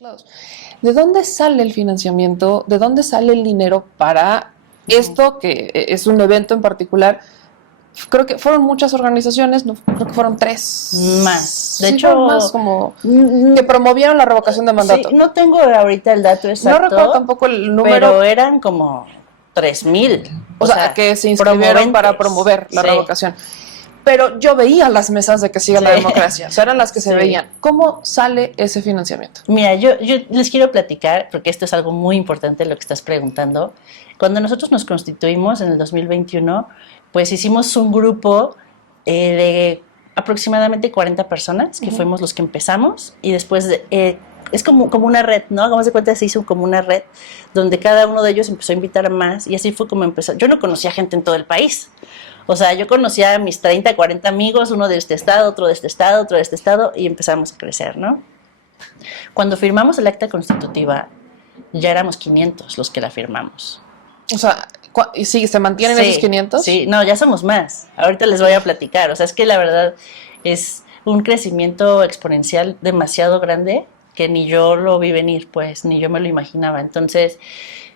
lados. ¿De dónde sale el financiamiento? ¿De dónde sale el dinero para esto que es un evento en particular? Creo que fueron muchas organizaciones, no, creo que fueron 3. Más. De Sí, hecho, más como que promovieron la revocación de mandato. Sí, no tengo ahorita el dato exacto. No recuerdo tampoco el número. Pero eran como 3,000. O sea, que se inscribieron para promover la revocación. Pero yo veía las mesas de que siga la democracia, o sea, eran las que se veían. ¿Cómo sale ese financiamiento? Mira, yo les quiero platicar, porque esto es algo muy importante lo que estás preguntando. Cuando nosotros nos constituimos en el 2021, pues hicimos un grupo de aproximadamente 40 personas, que fuimos los que empezamos, y después es como una red, ¿no? Hagamos de cuenta, se hizo como una red, donde cada uno de ellos empezó a invitar a más, y así fue como empezó. Yo no conocía gente en todo el país. O sea, yo conocía a mis 30, 40 amigos, uno de este estado, otro de este estado, otro de este estado, y empezamos a crecer, ¿no? Cuando firmamos el acta constitutiva, ya éramos 500 los que la firmamos. O sea, ¿y sí, se mantienen esos 500? Sí, no, ya somos más. Ahorita les voy a platicar. O sea, es que la verdad es un crecimiento exponencial demasiado grande que ni yo lo vi venir, pues, ni yo me lo imaginaba. Entonces,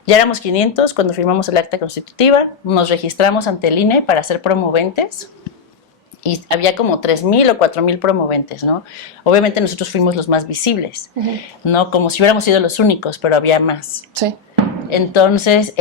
ya éramos 500 cuando firmamos el acta constitutiva, nos registramos ante el INE para ser promoventes y había como 3,000 o 4,000 promoventes, ¿no? Obviamente nosotros fuimos los más visibles, ¿no? Como si hubiéramos sido los únicos, pero había más. Sí. Entonces,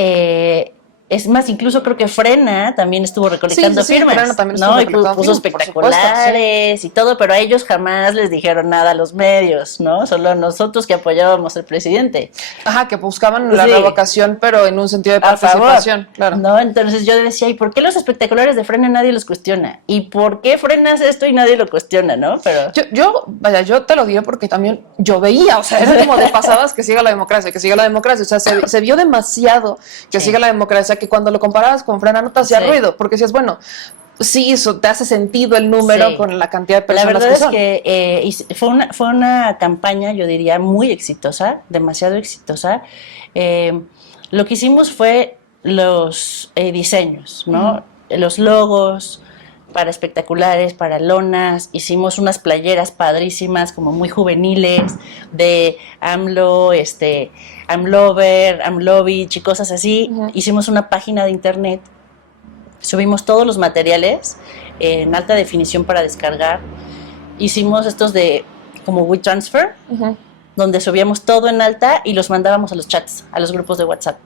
es más, incluso creo que Frena también estuvo recolectando firmas, Frena también ¿no? Y recolectando puso firmas, espectaculares y todo, pero a ellos jamás les dijeron nada a los medios, ¿no? Solo a nosotros que apoyábamos al presidente. Ajá, que buscaban la revocación, pero en un sentido de participación, claro. ¿No? Entonces yo decía, ¿y por qué los espectaculares de Frena nadie los cuestiona? ¿Y por qué Frena hace esto y nadie lo cuestiona, no? Pero yo te lo digo porque también yo veía, o sea, era como de pasadas que siga la democracia, o sea, se vio demasiado que siga la democracia, que cuando lo comparabas con Frena no te hacía ruido, porque decías, bueno, sí, eso te hace sentido el número con la cantidad de personas. La verdad que son. es que fue una campaña, yo diría, muy exitosa, demasiado exitosa. Lo que hicimos fue los diseños, ¿no? Los logos para espectaculares, para lonas, hicimos unas playeras padrísimas, como muy juveniles, de AMLO, AMLover, AMLovich y cosas así. Hicimos una página de internet, subimos todos los materiales en alta definición para descargar. Hicimos estos de como WeTransfer, donde subíamos todo en alta y los mandábamos a los chats, a los grupos de WhatsApp.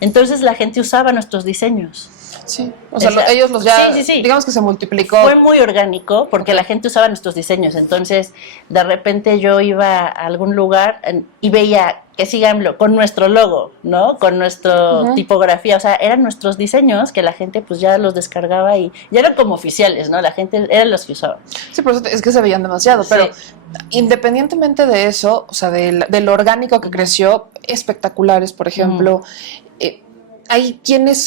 Entonces la gente usaba nuestros diseños. Sí, o sea, ellos los ya, digamos que se multiplicó. Fue muy orgánico porque la gente usaba nuestros diseños. Entonces, de repente yo iba a algún lugar y veía que sigámoslo con nuestro logo, ¿no? Con nuestra tipografía. O sea, eran nuestros diseños que la gente pues ya los descargaba y ya eran como oficiales, ¿no? La gente eran los que usaban. Sí, por eso es que se veían demasiado. Pero independientemente de eso, o sea, del orgánico que creció, espectaculares, por ejemplo, hay ¿quiénes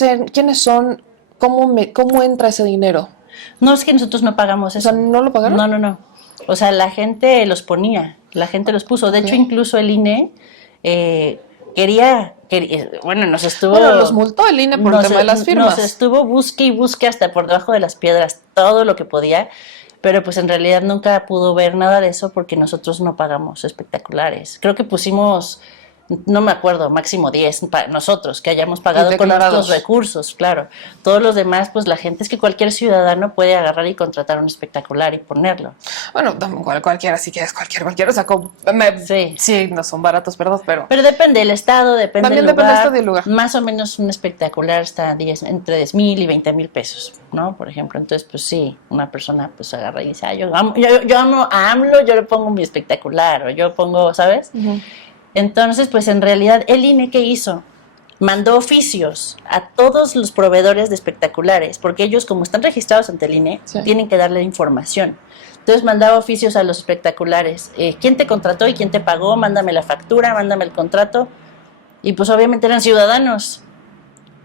son? ¿Cómo entra ese dinero? No, es que nosotros no pagamos eso. O sea, ¿no lo pagaron? No. O sea, la gente los ponía, la gente los puso. De hecho, incluso el INE quería, bueno, nos estuvo... Bueno, los multó el INE por el tema de las firmas. Nos estuvo busque y busque hasta por debajo de las piedras todo lo que podía, pero pues en realidad nunca pudo ver nada de eso porque nosotros no pagamos espectaculares. Creo que pusimos... No me acuerdo, máximo 10 para nosotros, que hayamos pagado con nuestros recursos, claro. Todos los demás, pues la gente, es que cualquier ciudadano puede agarrar y contratar un espectacular y ponerlo. Bueno, cualquiera, si quieres, cualquiera, o sea, sí, no son baratos, perdón, pero... Pero depende del estado, depende del lugar. También depende del estado y del lugar. Más o menos un espectacular está entre 10,000 y 20,000 pesos, ¿no? Por ejemplo, entonces, pues sí, una persona pues agarra y dice, yo amo a AMLO, yo le pongo mi espectacular, o yo pongo, ¿sabes? Entonces, pues en realidad, el INE, ¿qué hizo? Mandó oficios a todos los proveedores de espectaculares, porque ellos, como están registrados ante el INE, tienen que darle información. Entonces, mandaba oficios a los espectaculares. ¿Quién te contrató y quién te pagó? Mándame la factura, mándame el contrato. Y pues obviamente eran ciudadanos.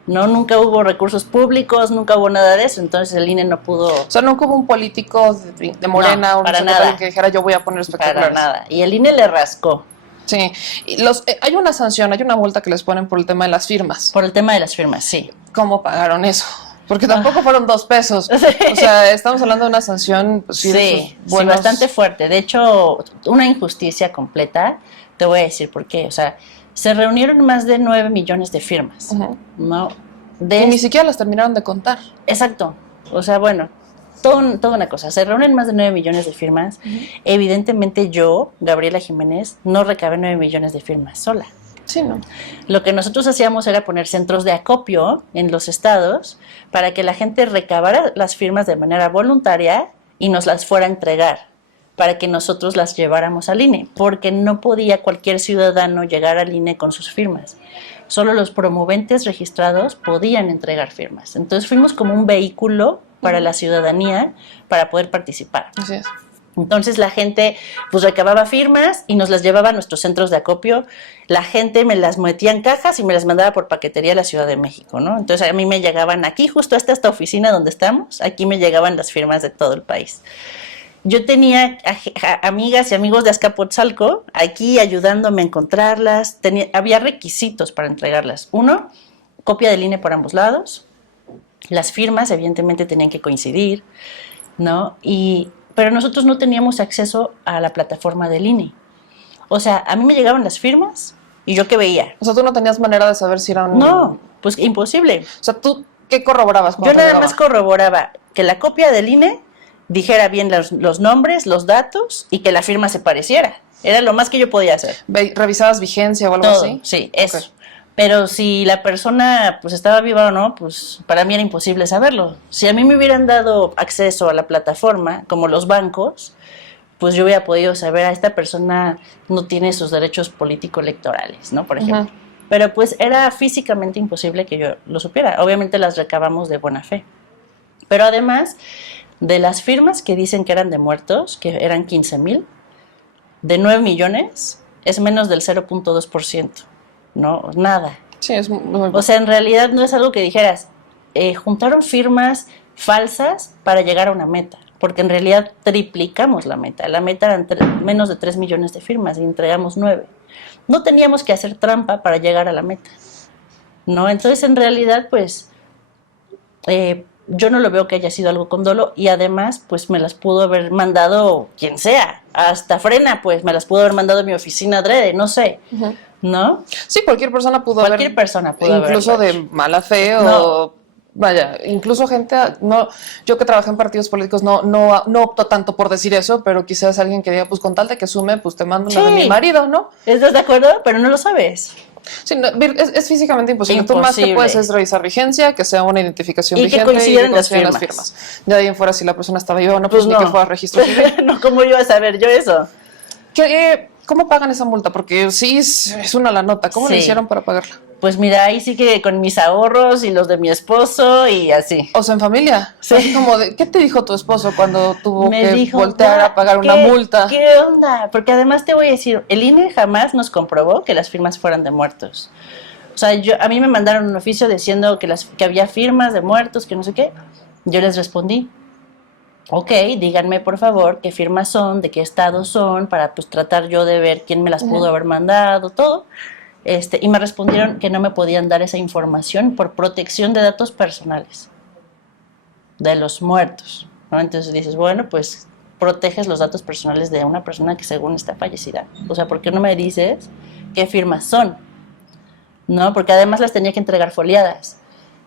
No, nunca hubo recursos públicos, nunca hubo nada de eso, entonces el INE no pudo... O sea, nunca hubo un político de Morena o un secretario que dijera, yo voy a poner espectaculares. Para nada, y el INE le rascó. Sí, y hay una sanción, hay una multa que les ponen por el tema de las firmas. Por el tema de las firmas, sí. ¿Cómo pagaron eso? Porque tampoco fueron 2 pesos. Sí. O sea, estamos hablando de una sanción, pues, sí, bastante fuerte. De hecho, una injusticia completa, Te voy a decir por qué. O sea, se reunieron más de 9 millones de firmas, ¿no? Y ni siquiera las terminaron de contar. Exacto. O sea, bueno, toda una cosa. Se reúnen más de 9 millones de firmas. Evidentemente yo, Gabriela Jiménez, no recabé 9 millones de firmas sola. Sí, ¿no? Lo que nosotros hacíamos era poner centros de acopio en los estados para que la gente recabara las firmas de manera voluntaria y nos las fuera a entregar, para que nosotros las lleváramos al INE, porque no podía cualquier ciudadano llegar al INE con sus firmas. Solo los promoventes registrados podían entregar firmas. Entonces fuimos como un vehículo para la ciudadanía para poder participar. Así es. Entonces la gente pues recababa firmas y nos las llevaba a nuestros centros de acopio. La gente me las metía en cajas y me las mandaba por paquetería a la Ciudad de México, ¿no? Entonces a mí me llegaban aquí, justo hasta esta oficina donde estamos, aquí me llegaban las firmas de todo el país. Yo tenía amigas y amigos de Azcapotzalco aquí ayudándome a encontrarlas. Había requisitos para entregarlas. Uno, copia del INE por ambos lados. Las firmas evidentemente tenían que coincidir, ¿no? Pero nosotros no teníamos acceso a la plataforma del INE. O sea, a mí me llegaban las firmas y yo qué veía. O sea, tú no tenías manera de saber si eran... No, pues imposible. O sea, ¿tú qué corroborabas? Yo nada más corroboraba que la copia del INE dijera bien los nombres, los datos y que la firma se pareciera. Era lo más que yo podía hacer. ¿Revisabas vigencia o algo Todo, así? Sí, eso. Okay. Pero si la persona pues estaba viva o no, pues para mí era imposible saberlo. Si a mí me hubieran dado acceso a la plataforma, como los bancos, pues yo hubiera podido saber, a esta persona no tiene sus derechos político-electorales, ¿no? Por ejemplo. Pero pues era físicamente imposible que yo lo supiera. Obviamente las recabamos de buena fe. Pero además de las firmas que dicen que eran de muertos, que eran 15,000, de 9 millones, es menos del 0.2%. No, nada. Sí, es muy... O sea, en realidad no es algo que dijeras, juntaron firmas falsas para llegar a una meta, porque en realidad triplicamos la meta. La meta eran menos de 3 millones de firmas y entregamos 9. No teníamos que hacer trampa para llegar a la meta, ¿no? Entonces, en realidad, pues, yo no lo veo que haya sido algo con dolo y además, pues, me las pudo haber mandado quien sea. Hasta Frena, pues, me las pudo haber mandado a mi oficina adrede, no sé. ¿No? Sí, cualquier persona pudo haber... Cualquier persona pudo haber. Incluso de mala fe o... Vaya, incluso gente... no, yo que trabajé en partidos políticos no opto tanto por decir eso, pero quizás alguien que diga, pues con tal de que sume, pues te mando una de mi marido, ¿no? ¿Estás de acuerdo? Pero no lo sabes. Sí, no, es físicamente imposible. Tú más que puedes es revisar vigencia, que sea una identificación y vigente que coincidan las firmas. De ahí en fuera, si la persona estaba viva o no, pues ni que fuera registro civil. No, ¿cómo iba a saber yo eso? ¿Cómo pagan esa multa? Porque sí es una la nota. ¿Cómo le hicieron para pagarla? Pues mira, ahí sí que con mis ahorros y los de mi esposo y así. O sea, en familia. Sí. Así como ¿qué te dijo tu esposo cuando tuvo que voltear a pagar una multa? ¿Qué onda? Porque además te voy a decir, el INE jamás nos comprobó que las firmas fueran de muertos. O sea, a mí me mandaron un oficio diciendo que había firmas de muertos, que no sé qué. Yo les respondí, ok, díganme por favor qué firmas son, de qué estado son, para pues tratar yo de ver quién me las pudo haber mandado, todo. Y me respondieron que no me podían dar esa información por protección de datos personales de los muertos, ¿no? Entonces dices, bueno, pues proteges los datos personales de una persona que según está fallecida. O sea, ¿por qué no me dices qué firmas son? ¿No? Porque además las tenía que entregar foliadas.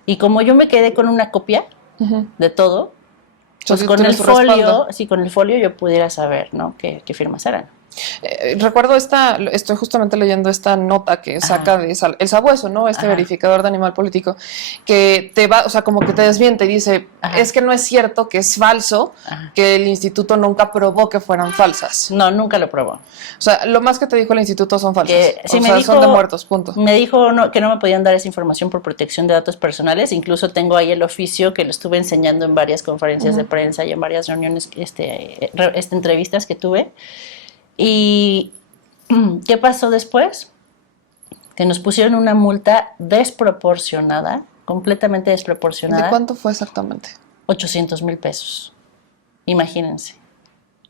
Y como yo me quedé con una copia de todo, pues con el folio yo pudiera saber, ¿no? qué firmas eran. Recuerdo estoy justamente leyendo esta nota que saca de El Sabueso, ¿no? Verificador de animal político, que te va, o sea, como que te desmiente y dice, es que no es cierto, que es falso, que el instituto nunca probó que fueran falsas. No, nunca lo probó. O sea, lo más que te dijo el instituto son falsas. Sí, son de muertos, punto. Me dijo que no me podían dar esa información por protección de datos personales. Incluso tengo ahí el oficio que lo estuve enseñando en varias conferencias de prensa y en varias reuniones, entrevistas que tuve. ¿Y qué pasó después? Que nos pusieron una multa desproporcionada, completamente desproporcionada. ¿De cuánto fue exactamente? 800,000 pesos. Imagínense.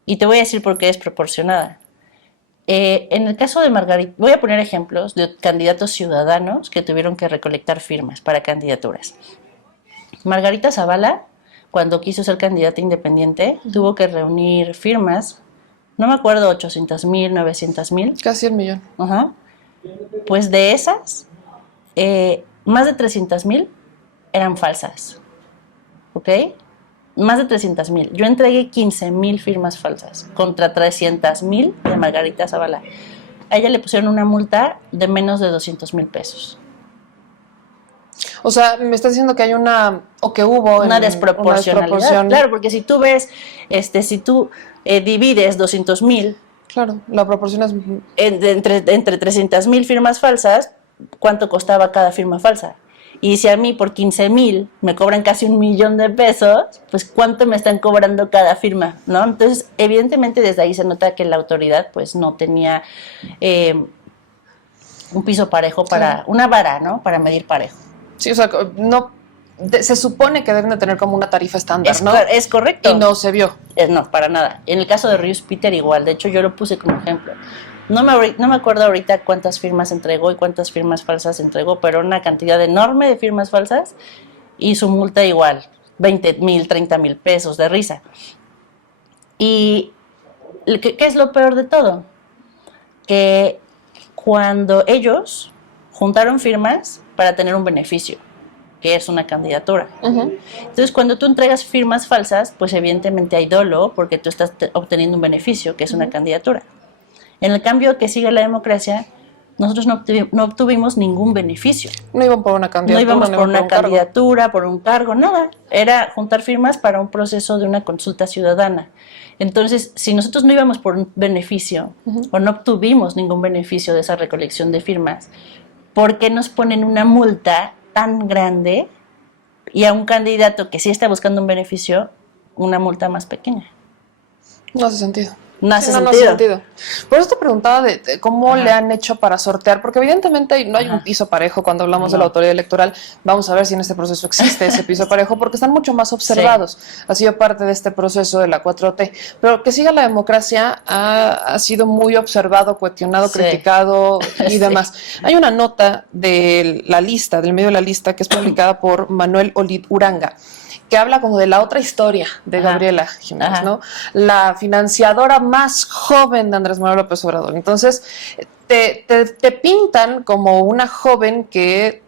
Y te voy a decir por qué desproporcionada. En el caso de Margarita, voy a poner ejemplos de candidatos ciudadanos que tuvieron que recolectar firmas para candidaturas. Margarita Zavala, cuando quiso ser candidata independiente, tuvo que reunir firmas no me acuerdo, 800,000, 900,000. Casi el millón. Ajá. Pues de esas, más de 300,000 eran falsas. ¿Ok? Más de 300,000. Yo entregué 15,000 firmas falsas contra 300,000 de Margarita Zavala. A ella le pusieron una multa de menos de 200,000 pesos. O sea, me estás diciendo que hay o que hubo Una desproporcionalidad. una desproporción. Claro, porque si tú ves, si tú divides 200,000 Claro, la proporción es... entre 300,000 firmas falsas, ¿cuánto costaba cada firma falsa? Y si a mí por 15,000 me cobran casi 1,000,000 de pesos, pues ¿cuánto me están cobrando cada firma? ¿No? Entonces, evidentemente desde ahí se nota que la autoridad pues no tenía un piso parejo para, una vara, ¿no? Para medir parejo. Sí, o sea, no... se supone que deben de tener como una tarifa estándar, ¿no? Es correcto. Y no se vio. No, para nada. En el caso de Rius Peter igual, de hecho yo lo puse como ejemplo. No me acuerdo ahorita cuántas firmas entregó y cuántas firmas falsas entregó, pero una cantidad enorme de firmas falsas y su multa igual, 20,000, 30,000 pesos de risa. Y ¿qué es lo peor de todo? Que cuando ellos juntaron firmas para tener un beneficio, que es una candidatura. Uh-huh. Entonces, cuando tú entregas firmas falsas, pues evidentemente hay dolo porque tú estás obteniendo un beneficio, que es una candidatura. En el cambio que sigue la democracia, nosotros no obtuvimos ningún beneficio. No iban por una candidatura. No íbamos por una candidatura, por un cargo, nada. Era juntar firmas para un proceso de una consulta ciudadana. Entonces, si nosotros no íbamos por un beneficio o no obtuvimos ningún beneficio de esa recolección de firmas, ¿por qué nos ponen una multa tan grande y a un candidato que sí está buscando un beneficio, una multa más pequeña? No hace sentido. No hace sentido. Por eso te preguntaba de cómo le han hecho para sortear, porque evidentemente no hay un piso parejo cuando hablamos de la autoridad electoral. Vamos a ver si en este proceso existe ese piso parejo, porque están mucho más observados. Sí. Ha sido parte de este proceso de la 4T. Pero que siga la democracia ha sido muy observado, cuestionado, criticado y demás. Hay una nota de La Lista, del medio de La Lista, que es publicada por Manuel Olid Uranga, que habla como de la otra historia de Gabriela Jiménez, ¿no? La financiadora más joven de Andrés Manuel López Obrador. Entonces, te pintan como una joven que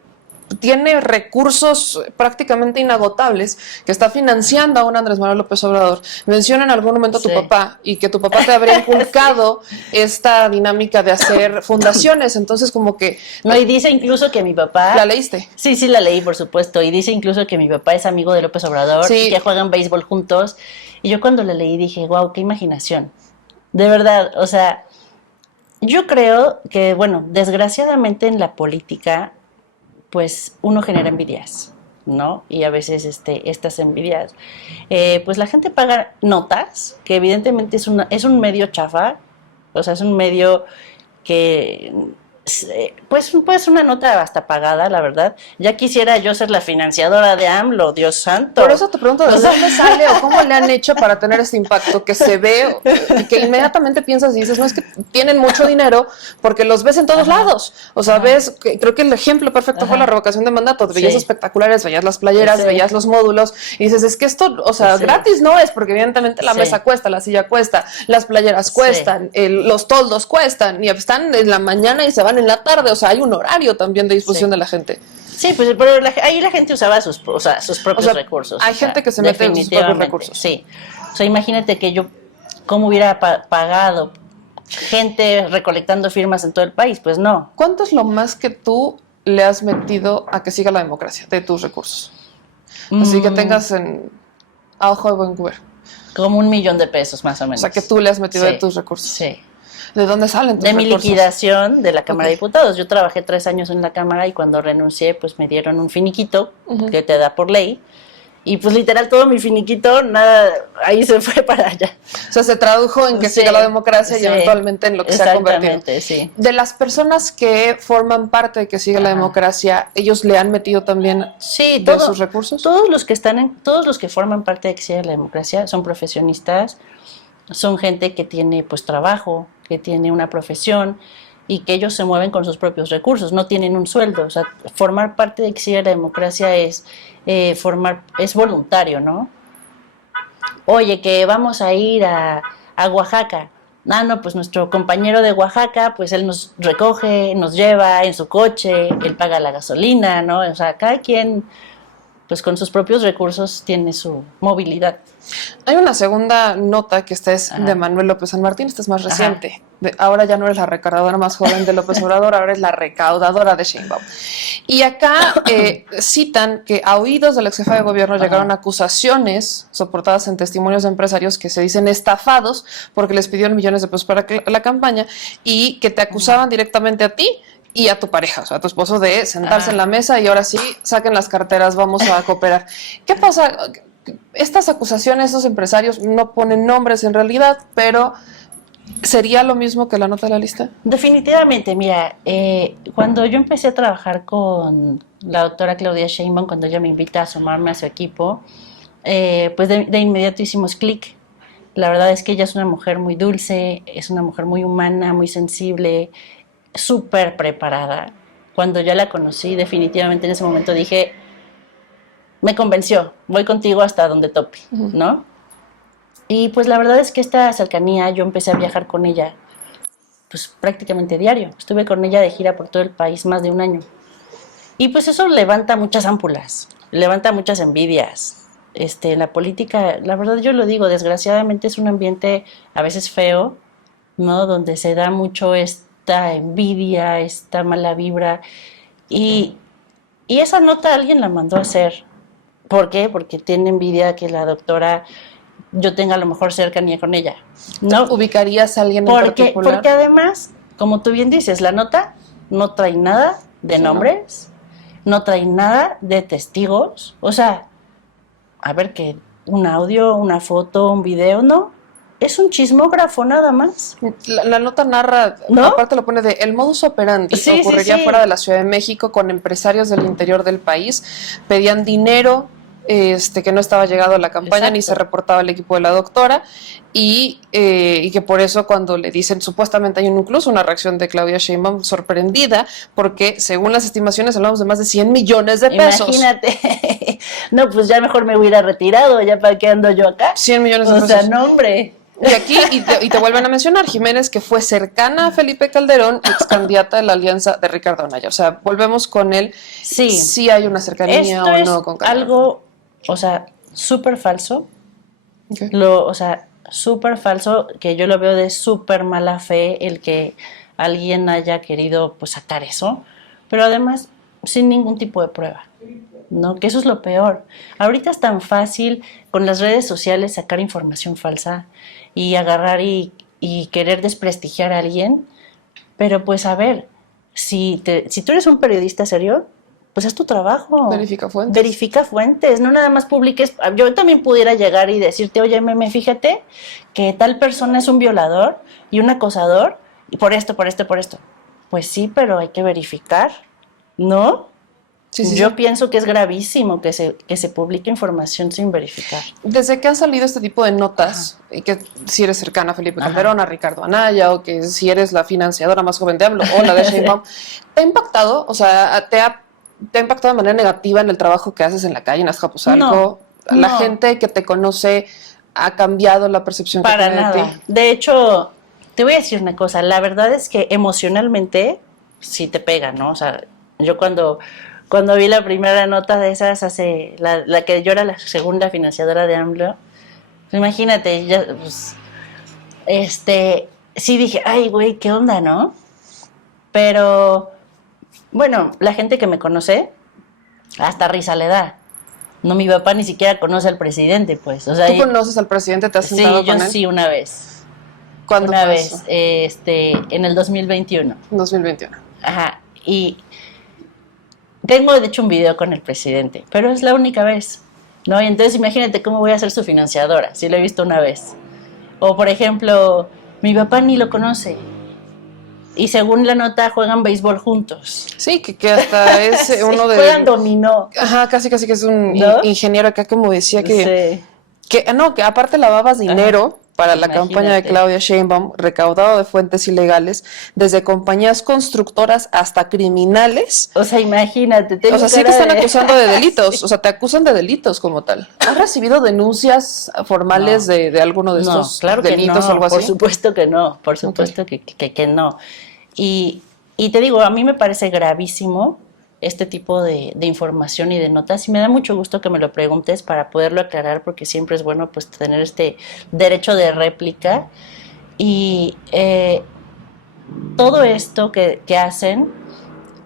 tiene recursos prácticamente inagotables, que está financiando a un Andrés Manuel López Obrador. Menciona en algún momento a tu papá, y que tu papá te habría inculcado esta dinámica de hacer fundaciones. Entonces, como que... No, y dice incluso que mi papá... ¿La leíste? Sí, la leí, por supuesto. Y dice incluso que mi papá es amigo de López Obrador y que juegan béisbol juntos. Y yo cuando la leí dije, wow, qué imaginación. De verdad, o sea, yo creo que, bueno, desgraciadamente en la política, pues uno genera envidias, ¿no? Y a veces estas envidias, pues la gente paga notas, que evidentemente es un medio chafa, o sea, es un medio que... pues una nota hasta pagada, la verdad. Ya quisiera yo ser la financiadora de AMLO, Dios santo. Por eso te pregunto, ¿de dónde sale o cómo le han hecho para tener este impacto que se ve y que inmediatamente piensas y dices, no, es que tienen mucho dinero porque los ves en todos lados? O sea, ves, creo que el ejemplo perfecto fue la revocación de mandato. Veías espectaculares, veías las playeras, veías los módulos y dices, es que esto, o sea, gratis no es, porque evidentemente la mesa cuesta, la silla cuesta, las playeras cuestan, los toldos cuestan y están en la mañana y se van en la tarde, o sea, hay un horario también de disposición de la gente. Sí, pues pero ahí la gente usaba sus propios recursos. Hay gente que se mete en sus propios recursos. Sí, o sea, imagínate que yo, ¿cómo hubiera pagado gente recolectando firmas en todo el país? Pues no. ¿Cuánto es lo más que tú le has metido a que siga la democracia de tus recursos? Así que tengas a ojo de buen cubero. Como 1,000,000 de pesos, más o menos. O sea, que tú le has metido de tus recursos. Sí. ¿De dónde salen tus recursos? De mi liquidación de la Cámara de Diputados. Yo trabajé 3 años en la Cámara y cuando renuncié, pues me dieron un finiquito que te da por ley. Y pues literal todo mi finiquito, nada, ahí se fue para allá. O sea, se tradujo en que siga la democracia y eventualmente en lo que se ha convertido. Sí. De las personas que forman parte de que siga la democracia, ¿ellos le han metido también de sus recursos? Todos los que forman parte de que siga la democracia son profesionistas, son gente que tiene pues trabajo, que tiene una profesión y que ellos se mueven con sus propios recursos, no tienen un sueldo. O sea, formar parte de que siga la democracia es voluntario, ¿no? Oye, que vamos a ir a Oaxaca, no, pues nuestro compañero de Oaxaca, pues él nos recoge, nos lleva en su coche, él paga la gasolina, ¿no? O sea, cada quien, pues con sus propios recursos tiene su movilidad. Hay una segunda nota que esta es de Manuel López San Martín, esta es más reciente. Ahora ya no eres la recaudadora más joven de López Obrador, ahora eres la recaudadora de Sheinbaum. Y acá citan que a oídos del ex jefe de gobierno llegaron acusaciones soportadas en testimonios de empresarios que se dicen estafados porque les pidieron millones de pesos para la campaña y que te acusaban directamente a ti y a tu pareja, o sea, a tu esposo, de sentarse en la mesa y ahora sí, saquen las carteras, vamos a cooperar. ¿Qué pasa? Estas acusaciones, esos empresarios no ponen nombres en realidad, pero ¿sería lo mismo que la nota de la lista? Definitivamente, mira, cuando yo empecé a trabajar con la doctora Claudia Sheinbaum, cuando ella me invita a sumarme a su equipo, pues de inmediato hicimos clic. La verdad es que ella es una mujer muy dulce, es una mujer muy humana, muy sensible, súper preparada. Cuando ya la conocí, definitivamente en ese momento dije, me convenció, voy contigo hasta donde tope, ¿no? Y pues la verdad es que esta cercanía, yo empecé a viajar con ella, pues prácticamente diario. Estuve con ella de gira por todo el país más de un año. Y pues eso levanta muchas ámpulas, levanta muchas envidias. La política, la verdad yo lo digo, desgraciadamente es un ambiente a veces feo, ¿no? Donde se da mucho esta envidia, esta mala vibra. Y esa nota alguien la mandó a hacer. ¿Por qué? Porque tiene envidia que la doctora yo tenga a lo mejor cercanía con ella. ¿No? ¿Ubicarías a alguien en particular? Porque además, como tú bien dices, la nota no trae nada de nombres, no trae nada de testigos. O sea, a ver, que un audio, una foto, un video, no. Es un chismógrafo nada más. La nota narra, ¿no? Aparte lo pone de el modus operandi, ocurriría fuera de la Ciudad de México con empresarios del interior del país, pedían dinero que no estaba llegado a la campaña. Exacto. Ni se reportaba al equipo de la doctora y que por eso cuando le dicen, supuestamente hay incluso una reacción de Claudia Sheinbaum sorprendida porque según las estimaciones hablamos de más de 100 millones de pesos. Imagínate, no, pues ya mejor me hubiera retirado, ya para qué ando yo acá. 100 millones de pesos. O sea, no, hombre. Y aquí, y te vuelven a mencionar, Jiménez, que fue cercana a Felipe Calderón, ex candidata de la alianza de Ricardo Anaya. O sea, volvemos con él. Sí hay una cercanía o no con Calderón. Algo, o sea, súper falso. Okay. O sea, súper falso, que yo lo veo de súper mala fe el que alguien haya querido pues sacar eso, pero además sin ningún tipo de prueba, ¿no? Que eso es lo peor. Ahorita es tan fácil con las redes sociales sacar información falsa y agarrar y querer desprestigiar a alguien, pero pues a ver, si tú eres un periodista serio, pues haz tu trabajo. Verifica fuentes. Verifica fuentes, no nada más publiques. Yo también pudiera llegar y decirte, oye, meme, fíjate que tal persona es un violador y un acosador, y por esto. Pues sí, pero hay que verificar, ¿no? Sí. Yo pienso que es gravísimo que se publique información sin verificar. Desde que han salido este tipo de notas, y que si eres cercana a Felipe Calderón, a Ricardo Anaya, o que si eres la financiadora más joven de AMLO, o la de Sheinbaum, ¿te ha impactado? O sea, ¿te ha impactado de manera negativa en el trabajo que haces en la calle, en Azcapotzalco? No. ¿La gente que te conoce ha cambiado la percepción que tiene de ti? Para nada. De hecho, te voy a decir una cosa. La verdad es que emocionalmente sí te pega, ¿no? O sea, yo cuando vi la primera nota de esas, la que yo era la segunda financiadora de AMLO, pues imagínate, ya, pues, sí dije, ay, güey, ¿qué onda, no? Pero, bueno, la gente que me conoce, hasta risa le da. No, mi papá ni siquiera conoce al presidente, pues. O sea, ¿tú conoces al presidente? ¿Te has sentado con él? Sí, una vez. ¿Cuándo una fue vez, eso? En el 2021. 2021. Ajá, y tengo de hecho un video con el presidente, pero es la única vez, ¿no? Y entonces imagínate cómo voy a ser su financiadora, si lo he visto una vez. O por ejemplo, mi papá ni lo conoce. Y según la nota juegan béisbol juntos. Sí, que hasta es uno de... Juegan dominó. Ajá, casi que es un ¿no? ingeniero acá, como decía que... Sí. Que aparte lavabas dinero para la campaña de Claudia Sheinbaum, recaudado de fuentes ilegales, desde compañías constructoras hasta criminales. O sea, imagínate. O sea, sí te están acusando de delitos, o sea, te acusan de delitos como tal. ¿Has recibido denuncias formales de alguno de estos delitos o algo así? Por supuesto que no, por supuesto que no. Y te digo, a mí me parece gravísimo este tipo de información y de notas, y me da mucho gusto que me lo preguntes para poderlo aclarar, porque siempre es bueno pues tener este derecho de réplica. Y todo esto que hacen,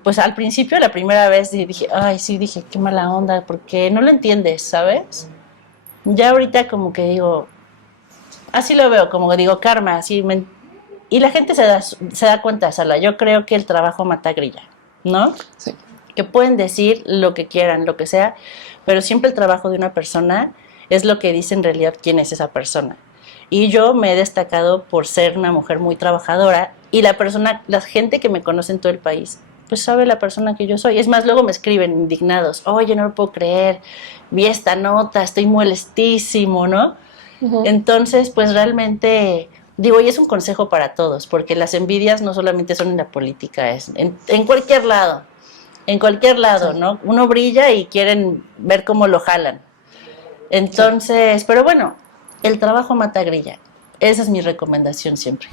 pues al principio, la primera vez dije, qué mala onda, porque no lo entiendes, ¿sabes? Ya ahorita como que digo, así lo veo, como que digo, karma, así y la gente se da cuenta, Sala. Yo creo que el trabajo mata grilla, ¿no? Sí. Que pueden decir lo que quieran, lo que sea, pero siempre el trabajo de una persona es lo que dice en realidad quién es esa persona. Y yo me he destacado por ser una mujer muy trabajadora, y la gente que me conoce en todo el país, pues sabe la persona que yo soy. Es más, luego me escriben indignados, oye, no lo puedo creer, vi esta nota, estoy molestísimo, ¿no? Uh-huh. Entonces, pues realmente, digo, y es un consejo para todos, porque las envidias no solamente son en la política, es en cualquier lado. En cualquier lado, sí. ¿No? Uno brilla y quieren ver cómo lo jalan. Entonces, sí. Pero bueno, el trabajo mata grilla. Esa es mi recomendación siempre.